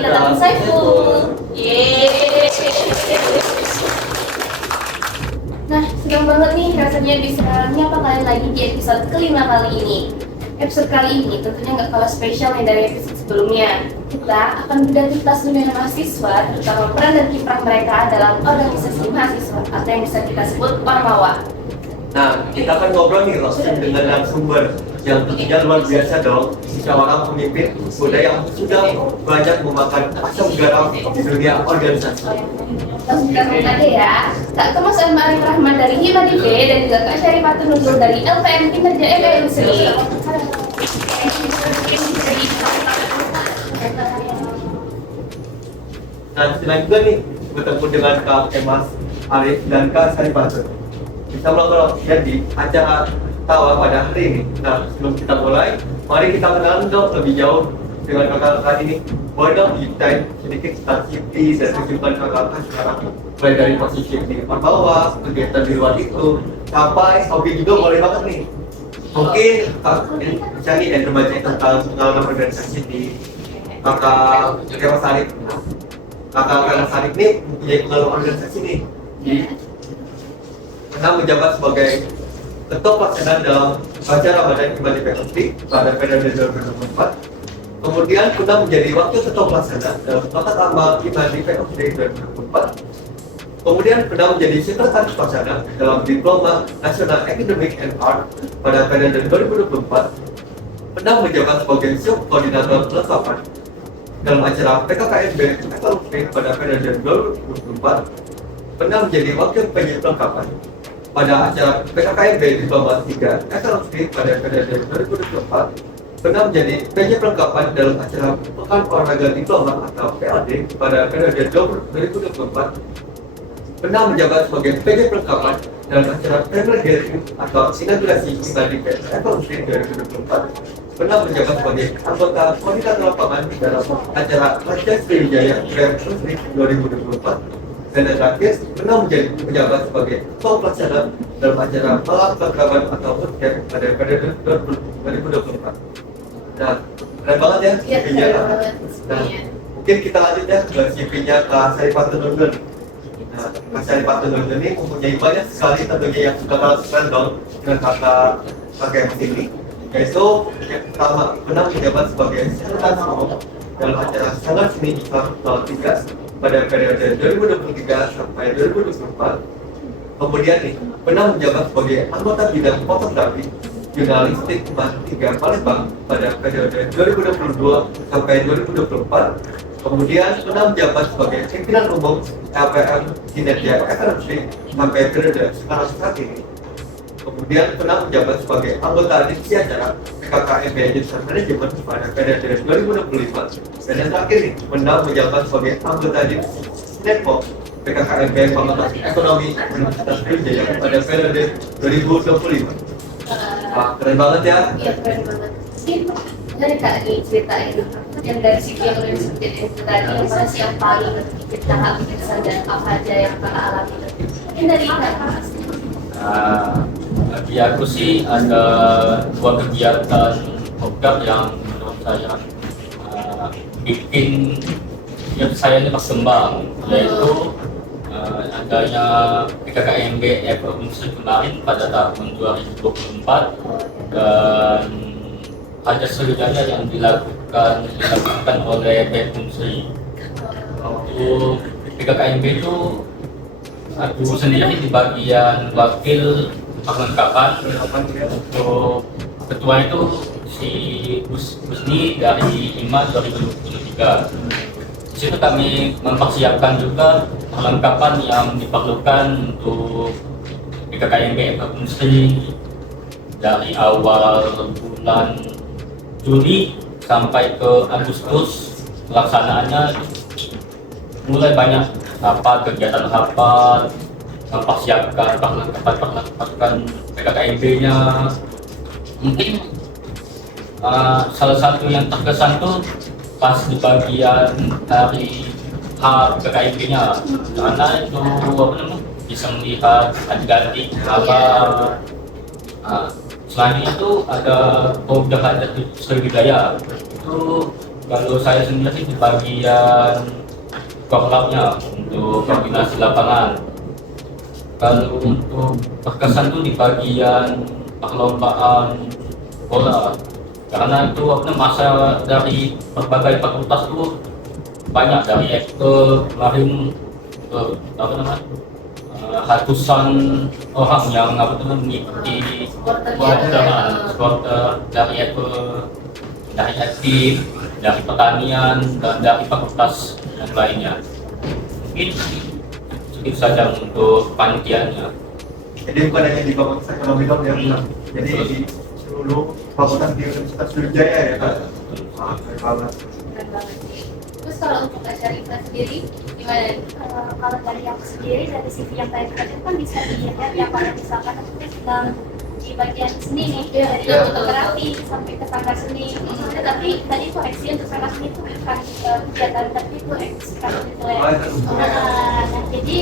tentang Saiful. Yeay. Nah, senang banget nih rasanya bisa nyapa kalian lagi di episode kelima kali ini. Episode kali ini tentunya nggak kalah spesial nih dari episode sebelumnya. Kita akan beraktivitas dunia mahasiswa, terutama peran dan kiprah mereka dalam organisasi mahasiswa atau yang bisa kita sebut Ormawa. Nah, kita akan ngobrol nih roasting dengan narasumber yang tentunya luar biasa dong. Seorang pemimpin muda yang sudah banyak memakan asam garam di dunia organisasi. Langsung kita sebut aja ya. Kak Thomas Arif Rahman dari Hima DB dan juga Kak Syarifatun Nurul dari LPM Kinerja FMC. Nah, selanjutnya nih bertemu dengan Kak Thomas Arif dan Kak Syarifatun. Kita melakukan di acara tawa pada hari ini. Nah, sebelum kita mulai, mari kita kenalan dong lebih jauh dengan kakak-kakak ini. Boleh dong diceritain sedikit tentang CV dan kesibukan kakak-kakak sekarang, mulai dari posisi di depan bawah, kegiatan di luar itu, sampai hobi juga boleh banget nih. Mungkin ini bisa nih dan remaja tentang pengalaman organisasi di kakak Thomas Arif. Kakak Arif ini mempunyai pengalaman organisasi nih. Pernah menjabat sebagai ketua pelaksana dalam acara Badan Hima DPFD pada periode 2024. Kemudian pernah menjadi wakil ketua pelaksana dalam Bakat Amal Hima DPFD 2024. Kemudian pernah menjadi sekretaris pelaksana dalam Diploma Nasional Academic and Art pada periode 2024. Pernah menjabat sebagai subkoordinator pelengkapan dalam acara PKKMB FLV pada periode 2024. Pernah menjadi wakil penyiar pelengkapan pada acara PKKMB Diploma 3 FLV pada periode 2024. Pernah menjadi PJ pelengkapan dalam acara Pekan Olahraga Diploma atau PLD pada periode 2024. Pernah menjabat sebagai PJ pelengkapan dalam acara Premier Gathering atau inaugurasi Hima FLV 2024. Pernah menjabat sebagai anggota koordinator lapangan dalam acara Raja Sriwijaya Grand Prix 2024. Dan yang terakhir, pernah menjadi pejabat sebagai ketua pelaksana dalam acara Malam Kelengkapan atau Bootcamp pada periode 2024. Nah, keren banget ya CV-nya. Nah, mungkin kita lanjut ya ke CV-nya Kak Syarifatun Nurul. Nah, Kak Syarifatun Nurul ini mempunyai banyak sekali tentunya yang sudah keren dong dengan kakak yang ini. Yaitu yang pertama, pernah menjabat sebagai sekretaris umum dalam acara Sanggar Seni Islam 03 pada periode 2023 sampai 2024. Kemudian nih, pernah menjabat sebagai anggota bidang fotografi jurnalistik Hima 3 Palembang pada periode 2022 sampai 2024. Kemudian pernah menjabat sebagai pimpinan umum LPM Kinerja FMC sampai periode sekarang saat ini. Kemudian pernah menjabat sebagai anggota divisi acara PKKMB Jurusan Manajemen pada periode 2025. Dan yang terakhir nih, pernah menjabat sebagai anggota divisi Network PKKMB Fakultas Ekonomi Universitas Sriwijaya pada periode 2025. Wah, keren banget ya. Iya, keren banget. Dari Kak ini ceritain yang dari segi yang udah disebutin itu tadi, mana sih yang paling kita kesan dan apa aja yang Kak alami. Mungkin dari Kak. Bagi aku sih ada dua kegiatan program yang menurut saya bikin hidup saya ini berkembang, yaitu adanya PKKMB FMC kemarin pada tahun 2024 dan ada Sriwijaya yang dilakukan oleh FMC. Untuk PKKMB itu aku sendiri di bagian wakil perlengkapan. Untuk ketua itu si Busni dari Hima 2023. Di situ kami mempersiapkan juga perlengkapan yang diperlukan untuk PKKMB FMC dari awal bulan Juli sampai ke Agustus. Pelaksanaannya mulai banyak kegiatan rapat, mempersiapkan perlengkapan PKKMB-nya. Mungkin salah satu yang terkesan tuh pas di bagian hari PKKMB-nya, karena itu bisa melihat adik-adik selanjutnya itu ada Pemuda Sriwijaya. Itu Kalau saya sendiri di bagian korlapnya untuk koordinasi lapangan. Kalau untuk berkesan tuh di bagian perlombaan bola, karena itu masa dari berbagai fakultas tuh banyak, dari ekskul kemarin ratusan orang yang mengikuti supporter dari ekskul, dari aktif, dari pertanian dan dari fakultas yang lainnya. Mungkin sedikit saja untuk panitianya. Jadi bukan hanya di Fakultas Ekonomi dong ya, jadi di seluruh fakultas di Universitas Sriwijaya ya kan? Keren banget. Keren banget sih. Terus kalau untuk acara event sendiri gimana? Kalau dari aku sendiri, dari CV yang tadi tadi kan bisa dilihat ya, kalau misalkan aku sedang di bagian seni nih, dari fotografi sampai ke sanggar seni. Tapi tadi koreksi untuk sanggar seni itu bukan kegiatan, tapi itu ekstrakurikuler. Nah, jadi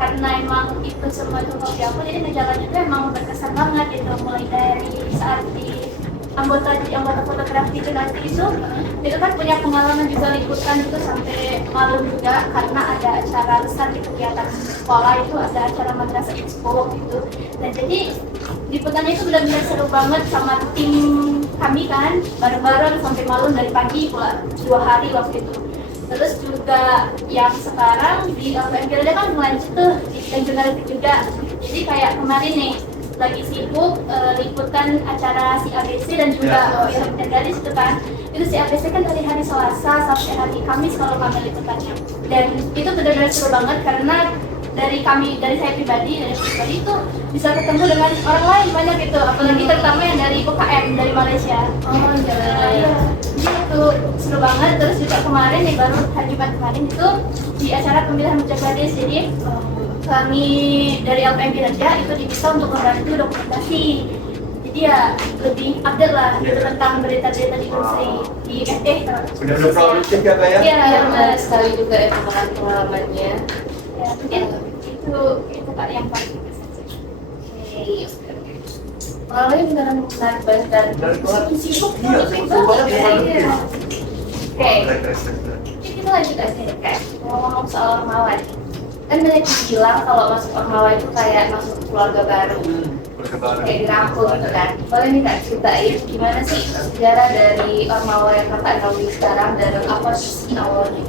karena emang itu semua itu hobi aku, jadi ngejalanin itu emang berkesan banget gitu. Mulai dari saat jadi anggota fotografi itu nanti itu kan punya pengalaman juga liputan itu sampai malam juga, karena ada acara besar di kegiatan sekolah itu, ada acara madrasah expo gitu. Dan jadi liputannya itu benar-benar seru banget sama tim kami kan, bareng-bareng sampai malam dari pagi pula 2 hari waktu itu. Terus juga yang sekarang di LPMPLD kan lanjut tuh dan jurnalistik juga. Jadi kayak kemarin nih lagi sibuk liputan acara si ABC dan juga Film Gadis itu kan. Itu si ABC kan dari hari Selasa sampai hari Kamis kalau kami liputannya. Dan itu benar-benar seru banget karena dari saya pribadi itu bisa ketemu dengan orang lain banyak gitu, apalagi terutama yang dari UKM dari Malaysia. Oh iya. Jadi itu seru banget. Terus juga kemarin nih, baru hari Jumat kemarin itu di acara pemilihan Muncak Gadis. Jadi kami dari LPM Kinerja itu diminta untuk membantu dokumentasi. Jadi ya lebih update lah gitu tentang berita-berita di industri di FE. Benar-benar produktif ya Kak ya? Iya, Menarik sekali juga ya pengalamannya. ya mungkin itu Kak yang paling berkesan sih. Oke. Pengalamannya beneran menarik banget dan Menarik banget. sibuk Iya, sibuk banget ya. Iya. Oke. Keren. Jadi kita lanjut aja deh Kak, ngomong soal Ormawa nih. Kan banyak yang bilang kalau masuk Ormawa itu kayak masuk keluarga baru, kayak dirangkul gitu kan. Boleh nih Kak ceritain gimana sih sejarah dari Ormawa yang Kakak naungi sekarang dan apa sih awalnya?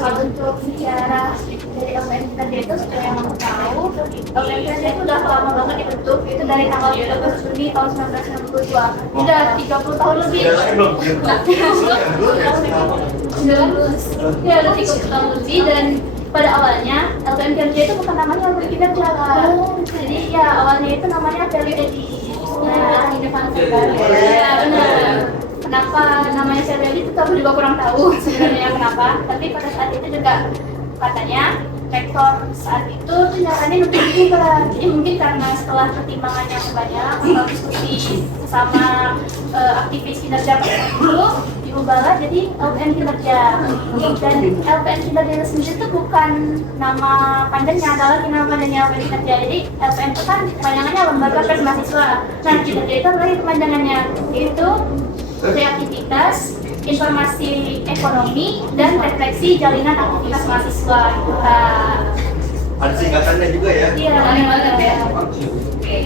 Kalau untuk sejarah dari LPM Kinerja itu seperti yang aku tahu, LPM Kinerja itu udah lama banget dibentuk. Itu dari tanggal 13 Juni tahun 1992. Udah 30 tahun lebih. Ya, udah 30 tahun lebih. Dan pada awalnya LPM Kinerja itu bukan namanya LPM Kinerja lah. Jadi ya awalnya itu namanya Value Edit. Nah, inovasi baru. Ya, benar. Kenapa namanya Value itu aku juga kurang tahu sebenarnya kenapa. Tapi pada saat itu juga katanya rektor saat itu tuh nyaranin untuk diubah. Jadi mungkin karena setelah pertimbangan yang banyak atau diskusi sama aktivis kinerja pada saat itu diubahlah jadi LPM Kinerja. Dan LPM Kinerja sendiri itu bukan nama panjangnya, adalah nama panjangnya LPM Kinerja. Jadi LPM itu kan kepanjangannya Lembaga Pers Mahasiswa. Nah, Kinerja itu adalah kepanjangannya, yaitu kreativitas, informasi ekonomi, dan refleksi jalinan aktivitas mahasiswa. Ada singkatannya juga ya? Iya, Menarik banget ya. Oke.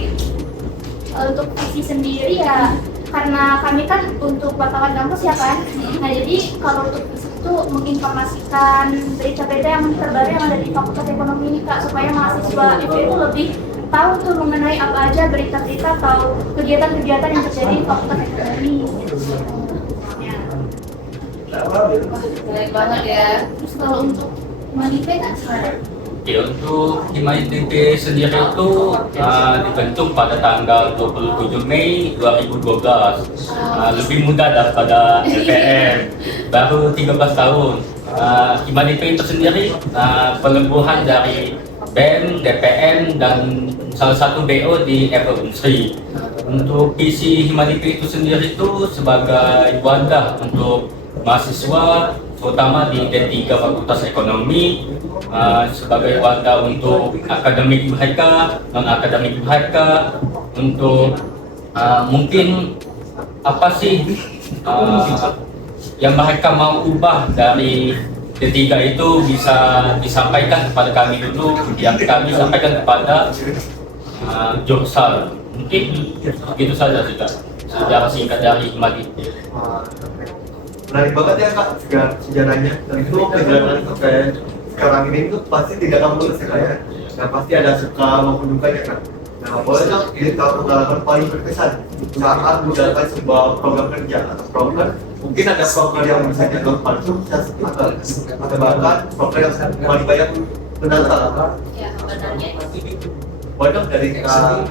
Untuk visi sendiri ya, karena kami kan untuk wartawan kampus ya kan. Nah jadi kalau untuk visi itu menginformasikan berita-berita yang terbaru yang ada di Fakultas Ekonomi ini Kak, supaya mahasiswa itu lebih tahu tuh mengenai apa aja berita-berita atau kegiatan-kegiatan yang terjadi di Fakultas Ekonomi. Ya. Menarik banget ya. Terus kalau untuk Manipe kan gimana? Ya, untuk Himay TV sendiri itu dibentuk pada tanggal 27 Mei 2012. Lebih muda daripada LPM, baru 13 tahun. Himay TV itu sendiri pelebuhan dari BEM, DPM, dan salah satu BO di Apple Industri. Untuk visi Himay TV itu sendiri itu sebagai wadah untuk mahasiswa terutama di D3 Fakultas Ekonomi, sebagai wadah untuk akademik mereka, non-akademik mereka, untuk mungkin apa sih yang mereka mau ubah dari ketiga itu bisa disampaikan kepada kami dulu, yang kami sampaikan kepada jurusan. Mungkin begitu saja sudah sejarah singkat dari Himadi. Menarik banget ya Kak sejarahnya. Dan itu perjalanan sampai sekarang ini itu pasti tidak akan mulus ya Kak ya. Nah pasti ada suka maupun dukanya Kak. Nah boleh dong ini kalau pengalaman paling berkesan saat menjalankan sebuah program kerja atau program, mungkin ada program yang bisa dilakukan sukses atau bahkan program yang paling banyak menantang. Ya, sebenarnya Boleh dong dari Kak.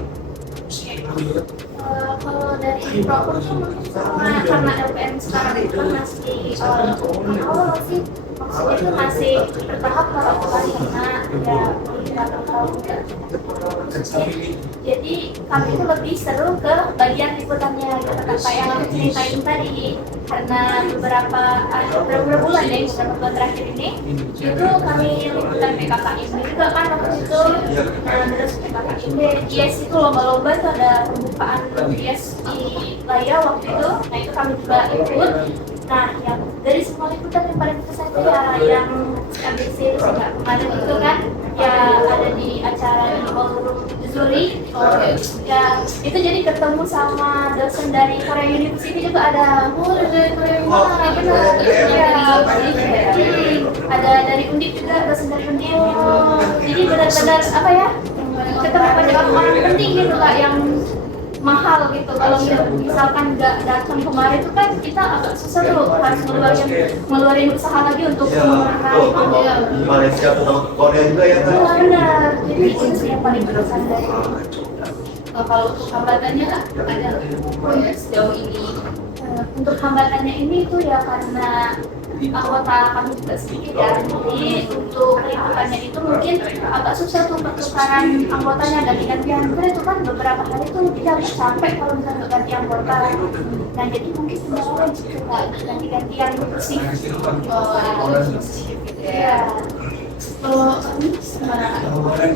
Kalau dari proper tuh mungkin karena LPM sekarang itu kan masih awal sih, maksudnya itu masih bertahap kalau kembali karena ya beberapa tahun enggak. Jadi kami itu lebih seru ke bagian liputannya kata-kata yang aku ceritain tadi, karena beberapa bulan ya, beberapa bulan terakhir ini itu kami liputan PKKMB juga kan waktu itu. Terus PKKMB IES itu lomba-lomba itu ada pembukaan IES di Laya waktu itu, nah itu kami juga ikut. Nah, yang dari semua liputan yang paling berkesan itu ya yang MBC sehingga kemarin itu kan ya ada di acara di ballroom Zuri. Ya itu jadi ketemu sama dosen dari Korea University juga ada. Dari Korea University ada dari Undip juga, dosen dari Undip. Jadi benar-benar apa ya, ketemu banyak orang penting gitu Kak, yang mahal gitu. Kalau misalkan nggak datang kemarin itu kan kita agak susah tuh, harus ngeluarin usaha lagi untuk meraih. Malaysia atau Korea juga ya Kak? Benar, jadi itu sih yang paling berkesan dari. kalau untuk hambatannya Kak, ada ya sejauh ini. Untuk hambatannya ini tuh ya karena anggota kami juga sedikit ya, jadi untuk liputannya itu mungkin agak susah tuh pertukaran anggotanya ganti-gantian. Karena itu kan beberapa hari tuh kita agak capek kalau misalnya nggak ganti anggota. Nah jadi mungkin sebenarnya gitu Kak, ganti-gantian bersih. Ya. Kalau kami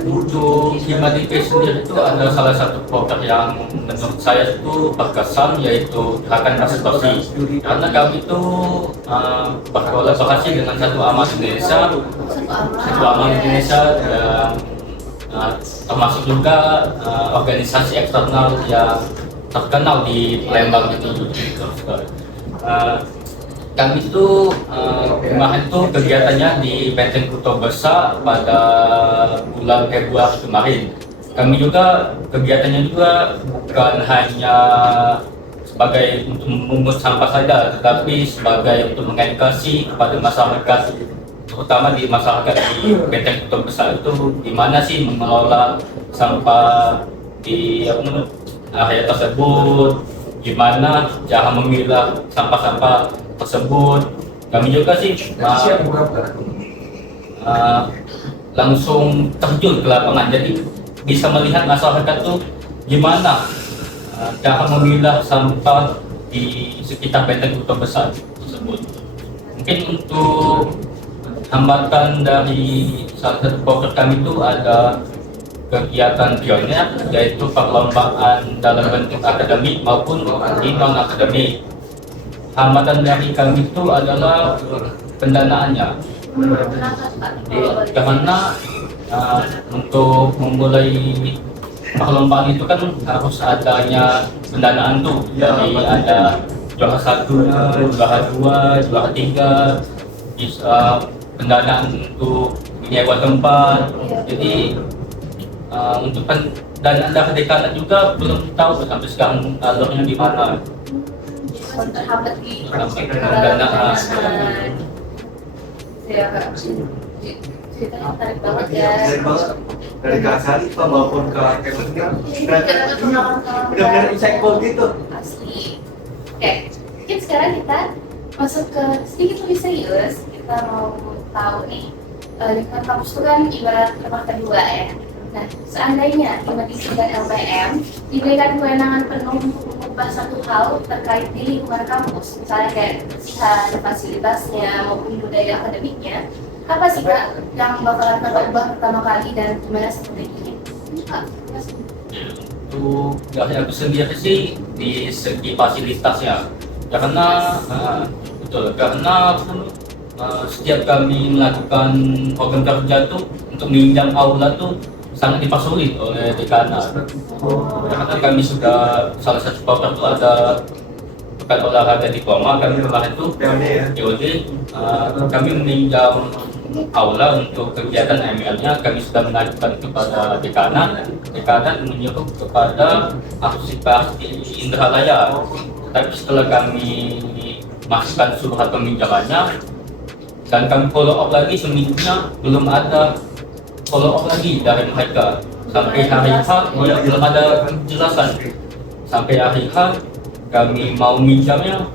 Untuk Himadi sendiri itu ada salah satu program yang menurut saya itu berkesan, yaitu gerakan konservasi. Karena kami itu berkolaborasi dengan satu amat Indonesia yang termasuk juga organisasi eksternal yang terkenal di Palembang itu. Kami itu kemarin itu kegiatannya di Benteng Kuto Besar pada bulan Februari kemarin. Kami juga kegiatannya juga bukan hanya sebagai untuk memungut sampah saja, tetapi sebagai untuk mengedukasi kepada masyarakat, terutama di masyarakat di Benteng Kuto Besar itu gimana sih mengelola sampah di area tersebut, gimana cara memilah sampah-sampah tersebut. Kami juga sih langsung terjun ke lapangan, jadi bisa melihat masyarakat tuh gimana cara memilah sampah di sekitar Benteng Kuto Besar tersebut. Mungkin untuk hambatan dari salah satu program kami itu ada kegiatan pionir, yaitu perlombaan dalam bentuk akademik maupun di non akademik. Hambatan dari kami itu adalah pendanaannya. Karena untuk memulai perlombaan itu kan harus adanya pendanaan tuh, dari ada juara 1, juara 2, juara 3, bisa pendanaan untuk menyewa tempat. Jadi untuk pendanaan dari dekatan juga belum tahu sampai sekarang alurnya di mana. terhambat di Pendanaan. Ya Kak, ceritanya menarik banget ya. Dari banget dari Kak Syarifah maupun Kak Kevin, benar-benar insightful gitu. Asli. Oke, mungkin sekarang kita masuk ke sedikit lebih serius. Kita mau tahu nih, lingkungan kampus itu kan ibarat rumah kedua ya. Nah, seandainya Himadi dan LPM diberikan kewenangan penuh untuk mengubah satu hal terkait di lingkungan kampus, misalnya kayak kebersihan, fasilitasnya maupun budaya akademiknya, apa sih Kak yang bakalan Kakak ubah pertama kali dan gimana seperti ini? Kak, untuk dari aku sendiri sih di segi fasilitasnya, karena betul karena setiap kami melakukan program kerja tuh untuk meminjam aula tuh sangat dipersulit oleh dekanat. Karena kami sudah salah satu program tuh ada pekan olahraga di Poma, kami kemarin tuh POD, kami meminjam aula untuk kegiatan ML-nya. Kami sudah mengajukan kepada dekanat menyuruh kepada arsipasi Indralaya. Tapi setelah kami masukkan surat peminjamannya dan kami follow up lagi, seminggunya belum ada follow up lagi dari mereka. Sampai hari H belum ada penjelasan. Sampai hari H kami mau minjamnya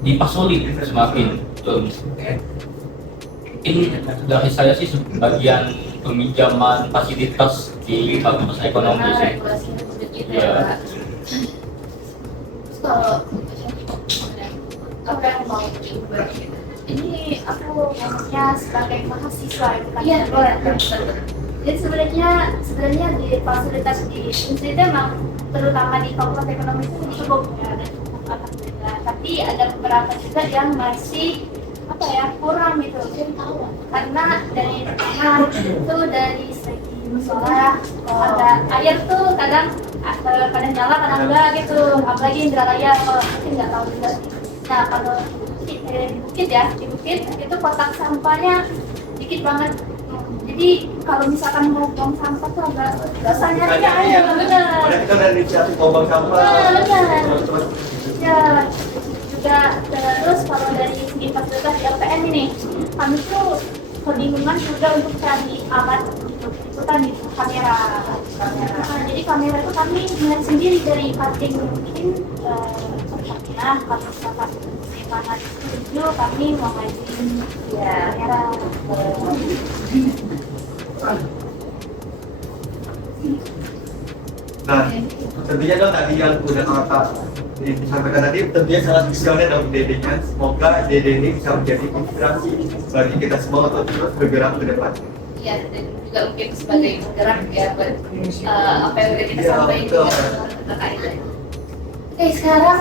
dipersulit semakin. Mungkin dari saya sih bagian peminjaman fasilitas di Fakultas Ekonomi Karena sih. regulasinya begitu Iya. ya Pak. Terus kalau apa yang mau diubah? Ini aku maksudnya sebagai mahasiswa ya, bukan Iya, boleh. Jadi sebenarnya di fasilitas di Unsri itu emang terutama di Fakultas Ekonomi itu cukup ya, dan cukup alhamdulillah. Tapi ada beberapa juga yang masih apa ya kurang gitu. Karena dari pertama itu dari segi musola ada air tuh kadang nyala kadang enggak gitu. Apalagi Indralaya kalau mungkin nggak tahu juga. Nah kalau di bukit itu kotak sampahnya dikit banget. Jadi kalau misalkan mau buang sampah tuh agak susah nyarinya aja, bener. Kita dari inisiatif buang sampah. Bener. Ya, juga terus kalau dari segi fasilitas di LPM ini, kami tuh kebingungan juga untuk cari alat gitu. Itu kan di kamera. Nah, jadi kamera itu kami melihat sendiri dari cutting mungkin nah kalau misalkan di mana itu kami mau ngajuin ya kamera. Nah, tentunya dong tadi yang udah kakak disampaikan tadi tentunya sangat visioner dalam ide-idenya. Semoga ide-ide ini bisa menjadi inspirasi bagi kita semua untuk terus bergerak ke depan. Iya, dan juga mungkin sebagai penggerak ya buat apa yang udah kita Iya, sampaikan betul. juga terkait. Oke, sekarang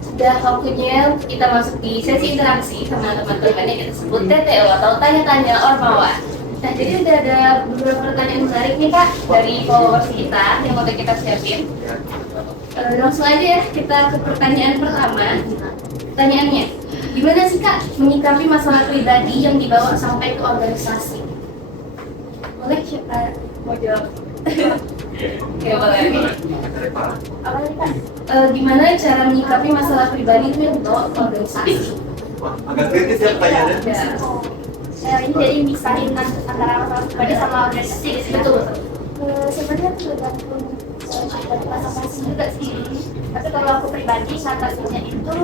sudah waktunya kita masuk di sesi interaksi sama teman-teman yang kita sebut TTO atau tanya-tanya Ormawa. Nah, jadi udah ada beberapa pertanyaan menarik nih Kak dari followers kita yang udah kita siapin. Langsung aja ya kita ke pertanyaan pertama. Pertanyaannya, gimana sih Kak menyikapi masalah pribadi yang dibawa sampai ke organisasi? Boleh siapa mau jawab? Oke, boleh. Dari Pak. Apa tadi Kak? Gimana cara menyikapi masalah pribadi itu yang dibawa ke organisasi? Wah, agak kritis ya pertanyaannya. Ya, Ini jadi misahin antara masalah pribadi sama organisasi di sini. betul. Sebenarnya tergantung masing-masing juga sih. Tapi kalau aku pribadi ngatasinya itu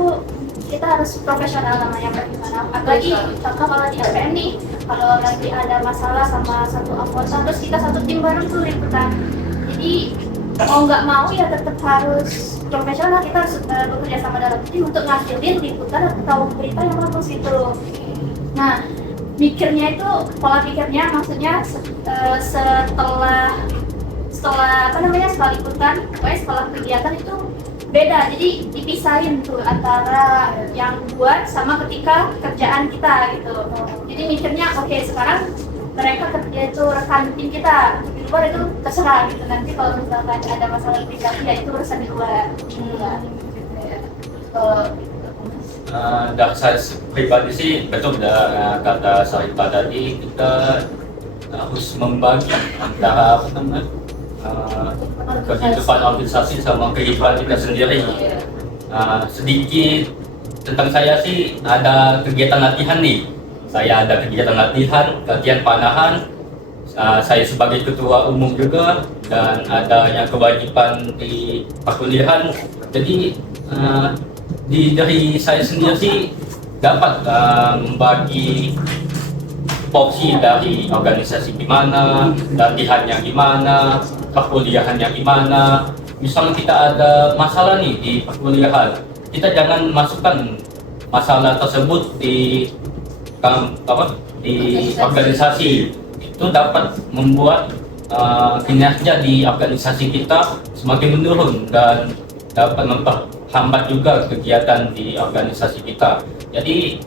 kita harus profesional namanya profesional. Apalagi contoh kalau di LPM nih, kalau lagi ada masalah sama satu anggota, terus kita satu tim baru tuh liputan. Jadi mau nggak mau ya tetap harus profesional. Kita harus bekerja sama dalam tim untuk ngasilin liputan atau berita yang bagus gitu. Nah, mikirnya itu pola pikirnya maksudnya setelah apa namanya setelah liputan, pokoknya setelah kegiatan itu beda, jadi dipisahin tuh antara yang buat sama ketika kerjaan kita gitu. Jadi mikirnya oke, sekarang mereka kerja itu rekan tim kita, di luar itu terserah gitu. Nanti kalau misalkan ada masalah pribadi ya itu urusan di luar. Dari saya pribadi sih betul kata Sarita tadi, kita harus membagi antara apa namanya kehidupan organisasi sama kehidupan kita sendiri. Sedikit tentang saya sih, ada kegiatan latihan nih. Saya ada kegiatan latihan panahan. Saya sebagai ketua umum juga dan adanya kewajiban di perkuliahan. Jadi dari saya sendiri sih dapat membagi porsi dari organisasi gimana, latihannya gimana, perkuliahannya gimana. Misalnya kita ada masalah nih di perkuliahan, kita jangan masukkan masalah tersebut di organisasi. Itu dapat membuat kinerja di organisasi kita semakin menurun dan dapat memperhambat juga kegiatan di organisasi kita. Jadi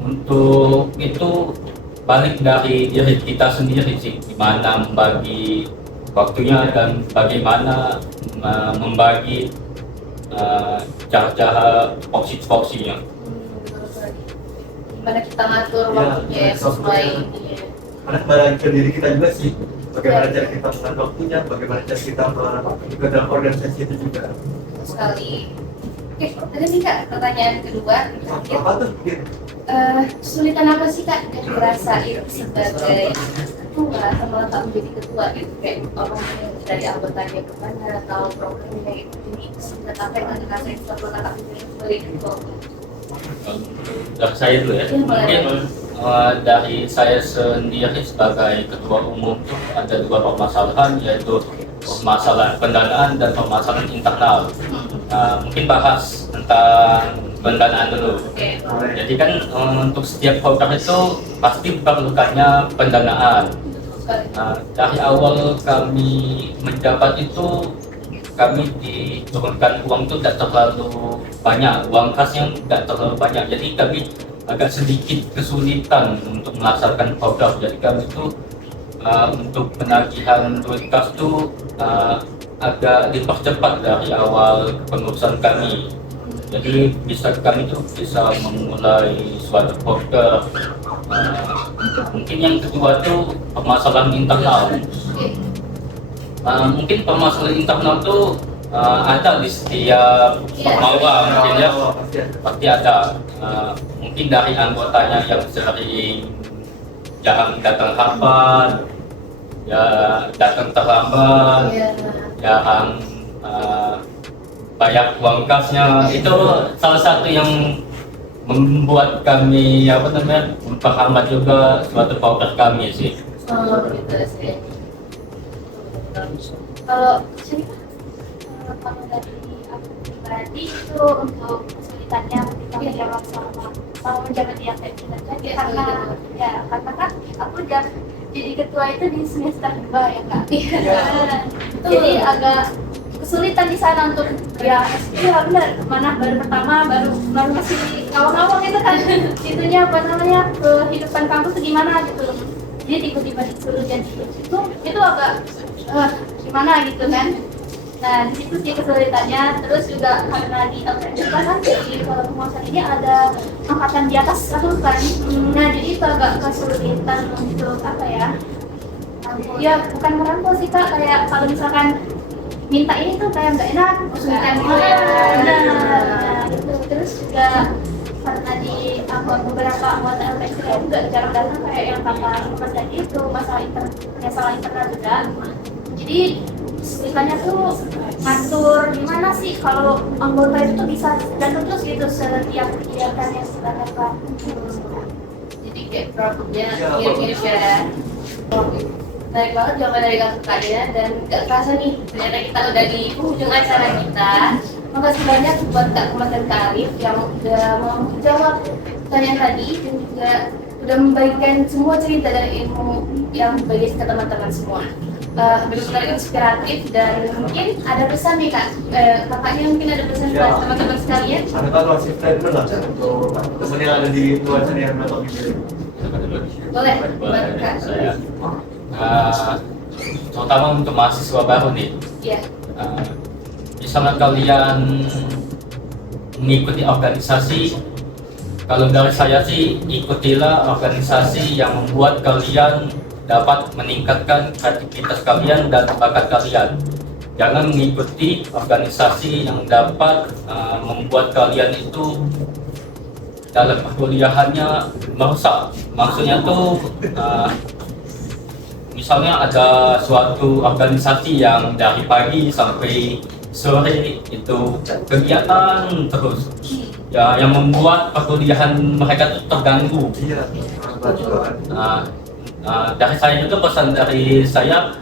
untuk itu balik dari diri kita sendiri sih, gimana membagi waktunya dan bagaimana membagi cara-cara porsi-porsinya. Gimana kita ngatur Ya, waktunya ya, sesuai ini ya. Karena kembali ke diri kita juga sih, bagaimana cara kita mengatur waktunya, bagaimana cara kita ikut dalam organisasi itu juga. Sekali. Oke, ada nih Kak pertanyaan kedua. terakhir. Apa tuh? Gitu. Kesulitan apa sih Kak yang dirasain sebagai ketua sama Kak menjadi ketua gitu, kayak orang yang dari anggotanya kemana atau programnya gitu, jadi kesulitan apa yang Kak rasain setelah Kakak menjadi sebagai ketua? Dari saya dulu ya, mungkin dari saya sendiri sebagai ketua umum itu ada dua permasalahan, yaitu permasalahan pendanaan dan permasalahan internal. Mungkin bahas tentang pendanaan dulu. Oke, Jadi kan untuk setiap program itu pasti diperlukannya pendanaan. sekali. Dari awal kami menjabat itu kami diturunkan uang itu tidak terlalu banyak, uang kasnya tidak terlalu banyak. Jadi kami agak sedikit kesulitan untuk melaksanakan program. Jadi kami itu untuk penagihan duit kas itu agak dipercepat dari awal kepengurusan kami. Jadi kami itu bisa memulai suatu program. Mungkin yang kedua itu permasalahan internal. Mungkin permasalahan internal itu ada di setiap pemawang, mungkin ya pasti ada. Mungkin dari anggotanya yang sering jarang datang rapat, ya datang terlambat, jarang bayar uang kasnya, itu salah satu yang membuat kami memperhambat juga suatu program kami sih. Oh, gitu sih. Kalau sini Kalau dari aku pribadi itu untuk kesulitannya ketika menjawab sama menjabat di APM kinerja karena ya karena kan aku udah jadi ketua itu di semester 2 ya Kak. Jadi agak kesulitan di sana untuk ya benar mana baru pertama baru masih ngawang-ngawang itu kan itunya apa namanya kehidupan kampus itu gimana gitu. Jadi tiba-tiba disuruh jadi itu agak gimana gitu kan. Nah, di situ sih kesulitannya. Terus juga karena di LPM kan di kalau penguasaan ini ada angkatan di atas aku kan. Nah, jadi itu agak kesulitan untuk apa ya? Ya bukan merangkul sih Kak, kayak kalau misalkan minta ini tuh kayak nggak enak, kesulitan nah, gitu. Terus juga karena di beberapa anggota LPM juga jarang datang kayak yang kakak Mas tadi itu masalah internal juga. Jadi kesulitannya tuh ngatur gimana sih kalau anggota itu tuh bisa datang terus gitu setiap kegiatan yang dilakukan. jadi kayak problemnya mirip-mirip ya. Menarik banget jawaban dari kakaknya dan gak kerasa nih ternyata kita udah di penghujung acara kita. Makasih banyak buat Kak Kemas dan Kak Arif yang udah mau menjawab pertanyaan tadi dan juga udah membagikan semua cerita dan ilmu yang dibagi ke teman-teman semua. Benar-benar inspiratif dan mungkin ada pesan nih Kak, kakaknya mungkin ada pesan buat teman-teman sekalian. Ada kan masih statement lah untuk teman yang ada di luar sana yang menonton ini. Boleh, Boleh, Kak. saya. Terutama untuk mahasiswa baru nih, Iya. misalnya kalian mengikuti organisasi, kalau dari saya sih ikutilah organisasi yang membuat kalian dapat meningkatkan kreativitas kalian dan bakat kalian. Jangan mengikuti organisasi yang dapat membuat kalian itu dalam perkuliahannya merusak. Maksudnya tuh misalnya ada suatu organisasi yang dari pagi sampai sore itu kegiatan terus, ya yang membuat perkuliahan mereka itu terganggu. Iya, Dari saya juga pesan dari saya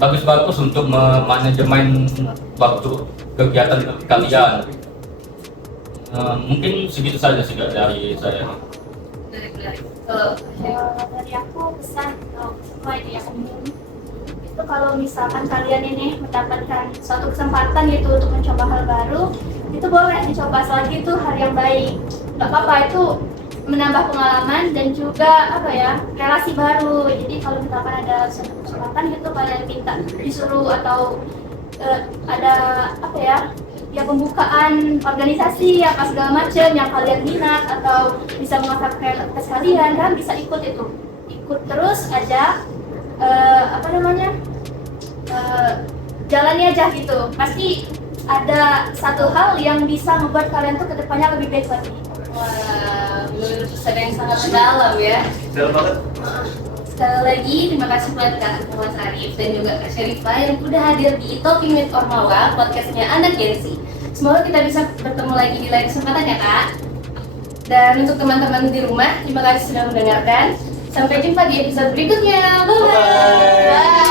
bagus-bagus untuk memanajemen waktu kegiatan kalian. Mungkin segitu saja sih dari saya. Kalau Dari aku pesan semua ini yang umum itu kalau misalkan kalian ini mendapatkan suatu kesempatan gitu untuk mencoba hal baru, itu boleh dicoba selagi itu hal yang baik, nggak apa-apa, itu menambah pengalaman dan juga apa ya, relasi baru. Jadi kalau misalkan ada suatu kesempatan gitu kalian minta disuruh atau ada apa ya pembukaan organisasi apa segala macam yang kalian minat atau bisa mengasah kreativitas kalian, kan bisa ikut terus aja, apa namanya, jalani aja gitu, pasti ada satu hal yang bisa membuat kalian tuh kedepannya lebih baik lagi. wah, menurut pesan yang sangat dalam ya. Dalam banget. Sekali lagi terima kasih buat Kak Mas Arif dan juga Kak Syarifah yang udah hadir di Talking with Ormawa, podcastnya Anak Gen Z. Semoga kita bisa bertemu lagi di lain kesempatan ya Kak. Dan untuk teman-teman di rumah, terima kasih sudah mendengarkan. Sampai jumpa di episode berikutnya. Bye. Bye. Bye.